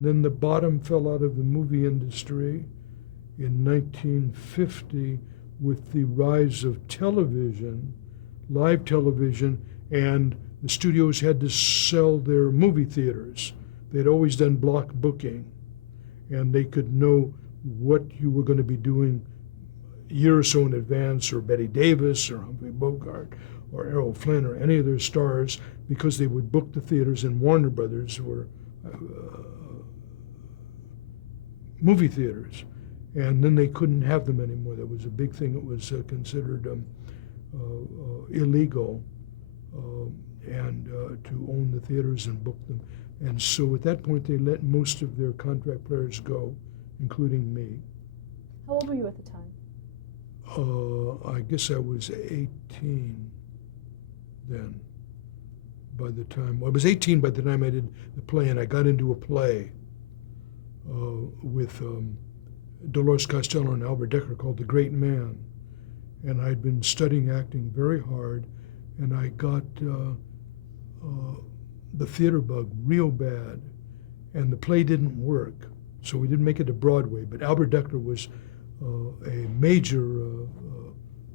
Then the bottom fell out of the movie industry in 1950 with the rise of television, live television, and the studios had to sell their movie theaters. They'd always done block booking, and they could know what you were going to be doing a year or so in advance, or Betty Davis, or Humphrey Bogart, or Errol Flynn, or any of their stars, because they would book the theaters, and Warner Brothers were movie theaters. And then they couldn't have them anymore. That was a big thing. It was considered illegal and to own the theaters and book them. And so at that point, they let most of their contract players go, including me. How old were you at the time? I guess I was 18 then. By the time I was 18, by the time I did the play, and I got into a play with Dolores Costello and Albert Decker called The Great Man. And I'd been studying acting very hard, and I got the theater bug real bad, and the play didn't work. So we didn't make it to Broadway, but Albert Decker was a major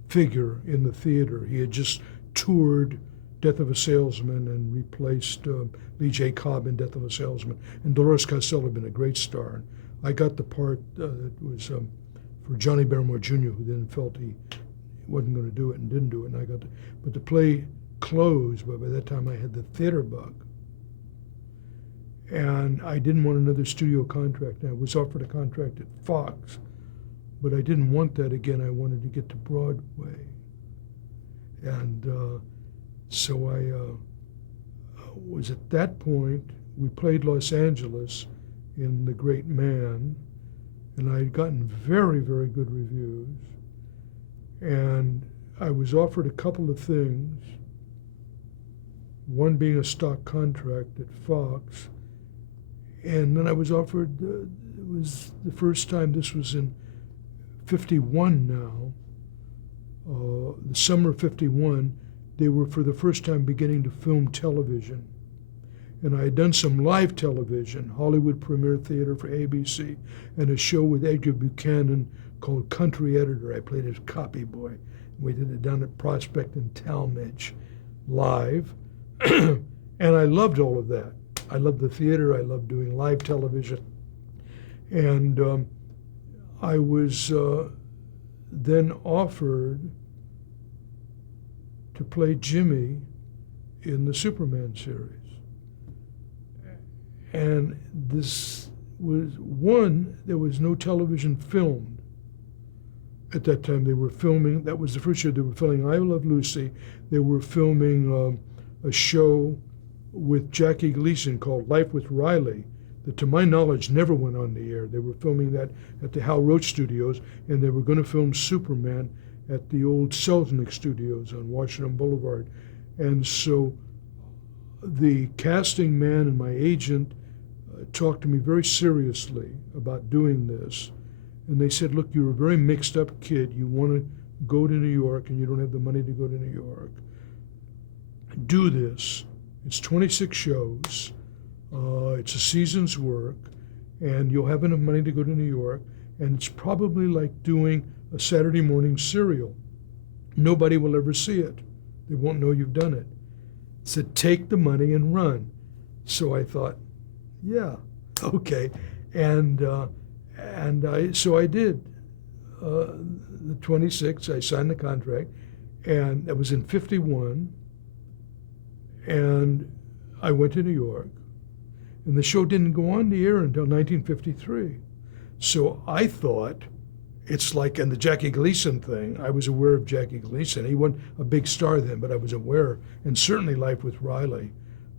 figure in the theater. He had just toured Death of a Salesman and replaced Lee J. Cobb in Death of a Salesman. And Dolores Costello had been a great star. I got the part that was for Johnny Barrymore Jr., who then felt he wasn't going to do it and didn't do it. And I got but the play closed, but by that time I had the theater bug. And I didn't want another studio contract. I was offered a contract at Fox, but I didn't want that again. I wanted to get to Broadway. And so I was at that point, we played Los Angeles in The Great Man, and I had gotten very, very good reviews. And I was offered a couple of things, one being a stock contract at Fox, and then I was offered, it was the first time, this was in 51 now, the summer of 51, they were for the first time beginning to film television. And I had done some live television, Hollywood Premiere Theater for ABC, and a show with Edgar Buchanan called Country Editor. I played his copy boy. We did it down at Prospect and Talmadge live. And I loved all of that. I loved the theater. I loved doing live television. And I was then offered to play Jimmy in the Superman series. And this was one, there was no television filmed. At that time they were filming, that was the first year they were filming I Love Lucy. They were filming a show with Jackie Gleason called Life with Riley that to my knowledge never went on the air. They were filming that at the Hal Roach Studios, and they were going to film Superman at the old Selznick Studios on Washington Boulevard. And so the casting man and my agent talked to me very seriously about doing this. And they said, look, you're a very mixed up kid. You want to go to New York and you don't have the money to go to New York. Do this. It's 26 shows. It's a season's work, and you'll have enough money to go to New York, and it's probably like doing a Saturday morning serial. Nobody will ever see it. They won't know you've done it. It said, take the money and run. So I thought, yeah, okay. So I did. The 26, I signed the contract, and that was in 51, and I went to New York. And the show didn't go on the air until 1953. So I thought, it's like in the Jackie Gleason thing, I was aware of Jackie Gleason. He wasn't a big star then, but I was aware, and certainly Life with Riley,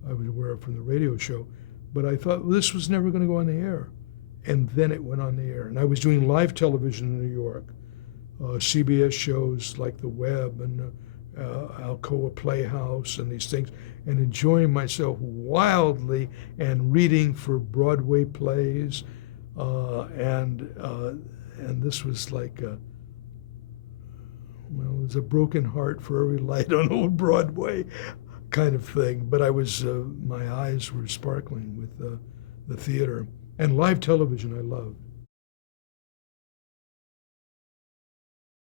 I was aware of from the radio show. But I thought, well, this was never going to go on the air. And then it went on the air. And I was doing live television in New York, CBS shows like The Web and Alcoa Playhouse and these things, and enjoying myself wildly and reading for Broadway plays. And this was like, it was a broken heart for every light on old Broadway kind of thing. But I was, my eyes were sparkling with the theater. And live television I loved.